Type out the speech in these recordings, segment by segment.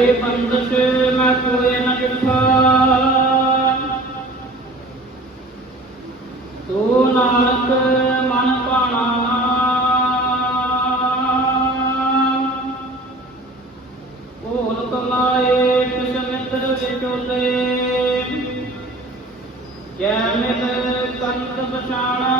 ਕਰੇ ਬੰਦਸ਼ ਨਾ ਕੋਏ ਨਾ ਜਠਾ ਤੋ ਨਾਨਕ ਮਨ ਪਾਣਾ। ਕੋਲ ਕਮਾਏ ਕਿਸ ਮਿੱਤਰ ਵਿਚੋਲੇ ਕੈ ਮਿਤ ਕੰਤ ਬਸਾਣਾ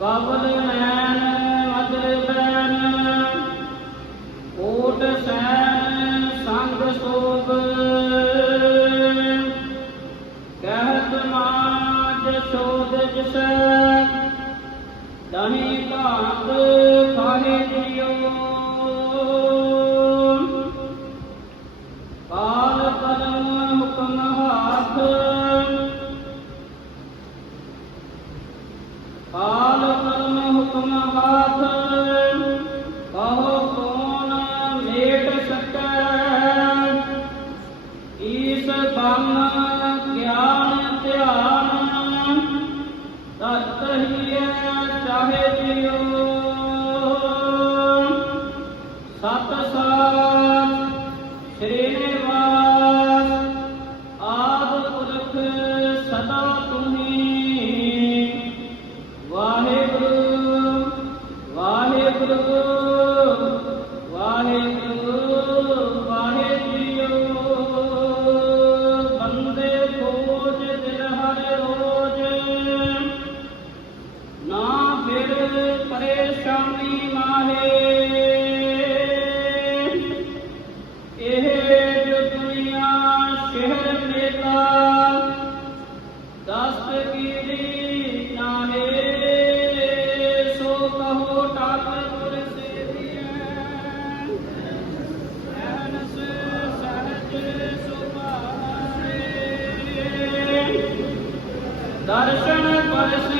কবল না ਸਤ ਸ੍ਰੀ ਨਿਰਵਾਣ दर्शन परसी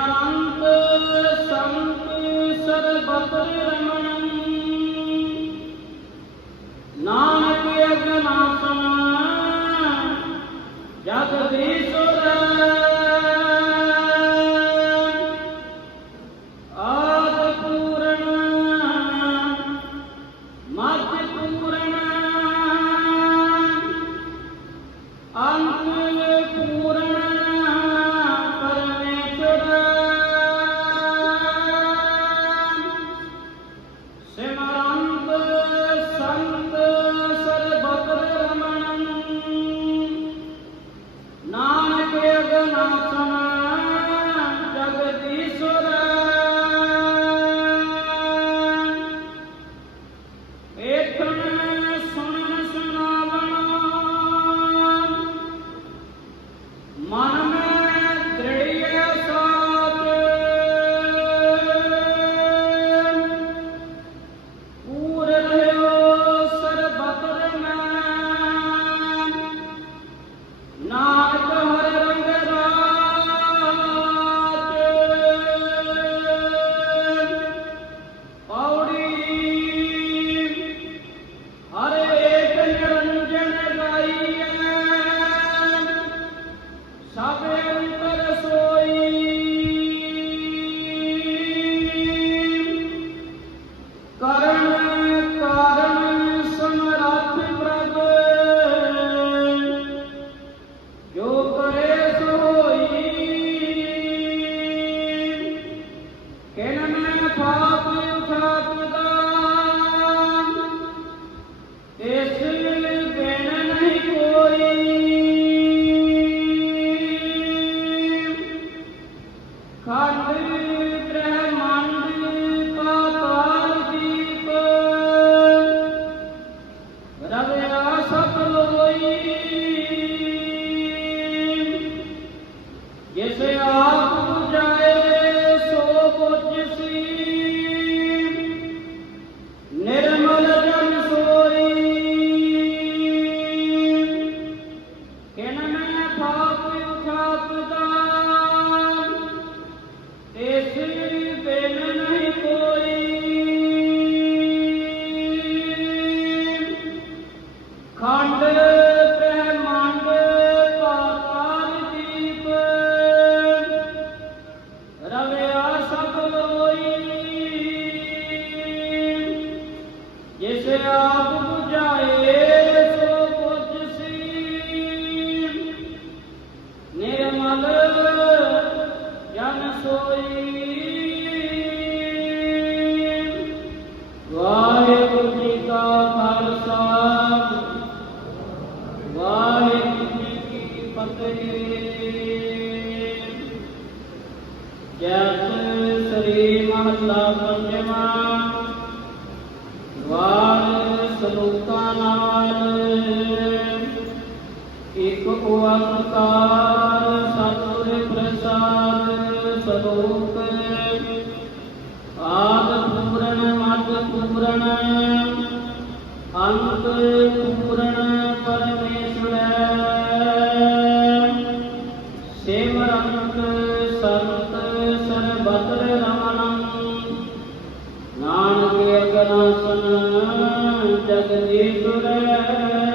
अनंत संत सर्वत्र रमणं नानक अग्नासम जगदीश ਮਹਲਾ ਪੰਜਵਾਂ। ਵਾਰ ਸਲੋਕਾਂ ਨਾਲ ਇਕ ਓੰਕਾਰ, ਸਤਿਗੁਰ ਪ੍ਰਸਾਦ ਸਲੋਕ ਆਦ ਪੂਰਨ ਮਦ ਪੂਰਨ, ਅੰਤ ਪੂਰਨ ਨਾਨਕ ਅਗਨਾਸਨ ਜਗਦੀਸ਼ਵਰੈ।